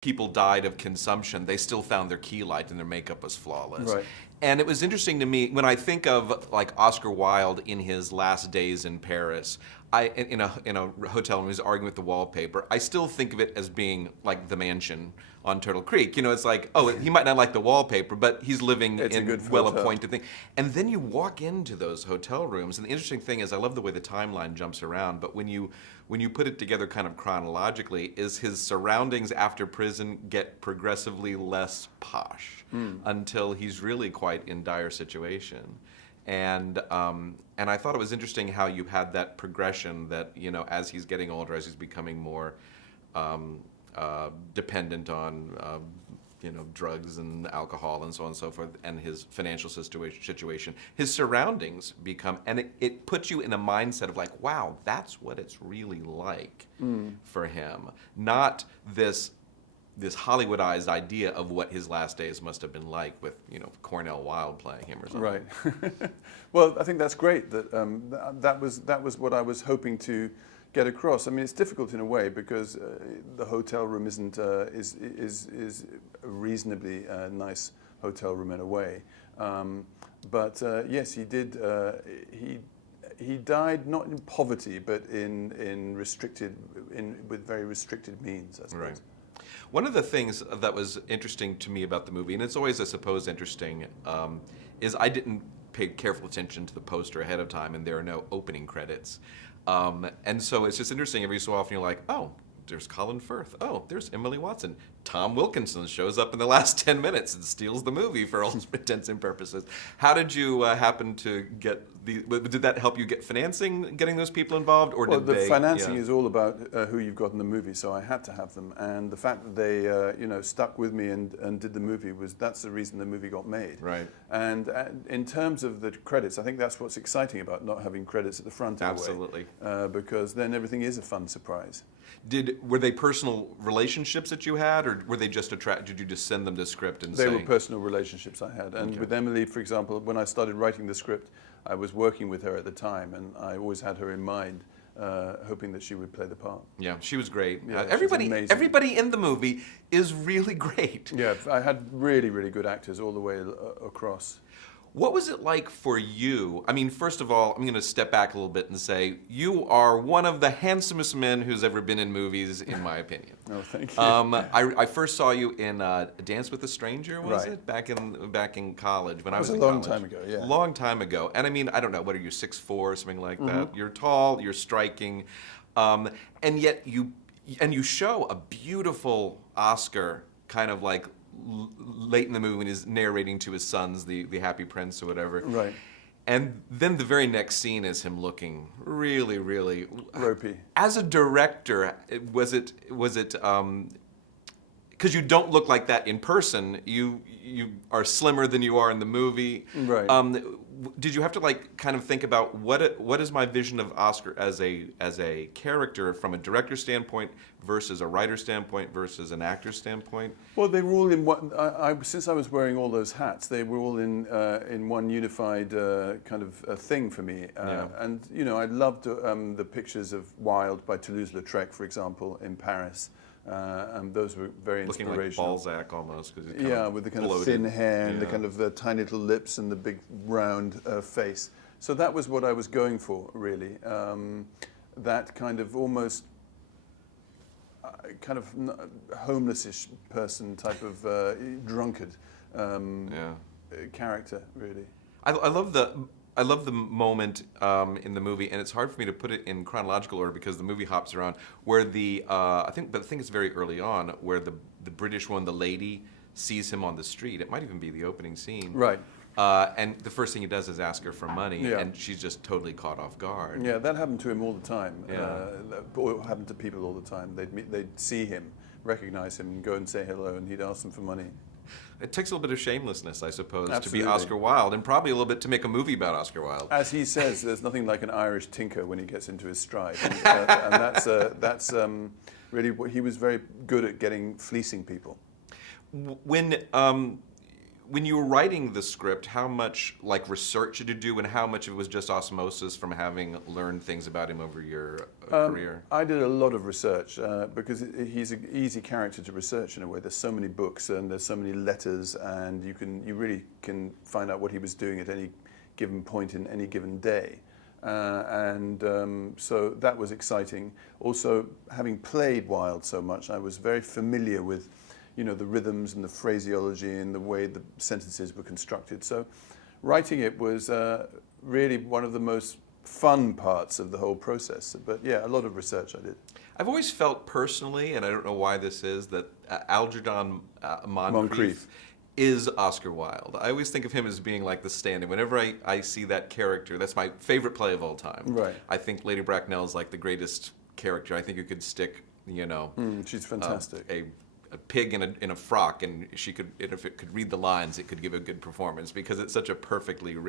people died of consumption, they still found their key light and their makeup was flawless. Right. And it was interesting to me when I think of like Oscar Wilde in his last days in Paris. In a hotel when he was arguing with the wallpaper, I still think of it as being like the mansion on Turtle Creek. You know, it's like, oh, he might not like the wallpaper, but he's living It's a in good well-appointed thing. And then you walk into those hotel rooms, and the interesting thing is, I love the way the timeline jumps around. But when you put it together kind of chronologically, is his surroundings after prison get progressively less posh until he's really quite in dire situation. And I thought it was interesting how you had that progression that, you know, as he's getting older, as he's becoming more dependent on, you know, drugs and alcohol and so on and so forth, and his financial situation, his surroundings become, and it puts you in a mindset of like, wow, that's what it's really like for him. Not this Hollywoodized idea of what his last days must have been like with, you know, Cornell Wilde playing him or something. Right. Well, I think that's great. That was what I was hoping to get across. I mean, it's difficult in a way because the hotel room isn't is a reasonably nice hotel room in a way. But yes, he did. He died not in poverty, but in with very restricted means, I suppose. Right. One of the things that was interesting to me about the movie, and it's always, I suppose, interesting, is I didn't pay careful attention to the poster ahead of time, and there are no opening credits. And so it's just interesting every so often you're like, oh, there's Colin Firth. Oh, there's Emily Watson. Tom Wilkinson shows up in the last 10 minutes and steals the movie for all intents and purposes. How did you happen to get did that help you get financing, getting those people involved? Or Well, did the they, financing is all about who you've got in the movie, so I had to have them. And the fact that they, you know, stuck with me and did the movie that's the reason the movie got made. Right. And in terms of the credits, I think that's what's exciting about not having credits at the front. Absolutely. Because then everything is a fun surprise. Were they personal relationships that you had, or were they just did you just send them the script and They say? were personal relationships I had. And with Emily, for example, when I started writing the script, I was working with her at the time, and I always had her in mind, hoping that she would play the part. Yeah, she was great. Yeah, everybody in the movie is really great. Yeah, I had really, really good actors all the way across. What was it like for you? I mean, first of all, I'm going to step back a little bit and say you are one of the handsomest men who's ever been in movies, in my opinion. Oh, thank you. I first saw you in Dance with a Stranger, was Right. it? Back in college when I was a in long college. time ago, yeah. Long time ago. And I mean, I don't know, what are you, 6'4", something like that? You're tall, you're striking, and yet you show a beautiful Oscar kind of like late in the movie when he's narrating to his sons, the Happy Prince or whatever. Right. And then the very next scene is him looking really, really Ropey. As a director, was it because you don't look like that in person. You are slimmer than you are in the movie. Right. Did you have to like kind of think about what is my vision of Oscar as a character from a director standpoint versus a writer standpoint versus an actor standpoint? Well, they were all in one. Since I was wearing all those hats, they were all in one unified kind of thing for me. Yeah. And you know, I loved the pictures of Wilde by Toulouse-Lautrec, for example, in Paris. And those were very Looking inspirational. like Balzac almost. Cause With the kind of thin hair and the kind of tiny little lips and the big round face. So that was what I was going for, really. That kind of almost kind of homeless-ish person type of drunkard character, really. I love the moment in the movie, and it's hard for me to put it in chronological order because the movie hops around. Where I think it's very early on, where the British one, the lady, sees him on the street. It might even be the opening scene. Right. And the first thing he does is ask her for money, and she's just totally caught off guard. Yeah, that happened to him all the time. Yeah. It happened to people all the time. They'd see him, recognize him, and go and say hello, and he'd ask them for money. It takes a little bit of shamelessness, I suppose, Absolutely. to be Oscar Wilde, and probably a little bit to make a movie about Oscar Wilde. As he says, there's nothing like an Irish tinker when he gets into his stride, and that's really what he was very good at fleecing people. when you were writing the script, how much like research did you do, and how much of it was just osmosis from having learned things about him over your career? I did a lot of research because he's an easy character to research in a way. There's so many books and there's so many letters, and you really can find out what he was doing at any given point in any given day. So that was exciting. Also, having played Wilde so much, I was very familiar with, the rhythms and the phraseology and the way the sentences were constructed. So writing it was really one of the most fun parts of the whole process. But yeah, a lot of research I did. I've always felt personally, and I don't know why this is, that Algernon Moncrief is Oscar Wilde. I always think of him as being like the stand-in. Whenever I see that character, that's my favorite play of all time. Right. I think Lady Bracknell is like the greatest character. I think you could stick, she's fantastic. A pig in a frock, and if it could read the lines, it could give a good performance because it's such a perfectly written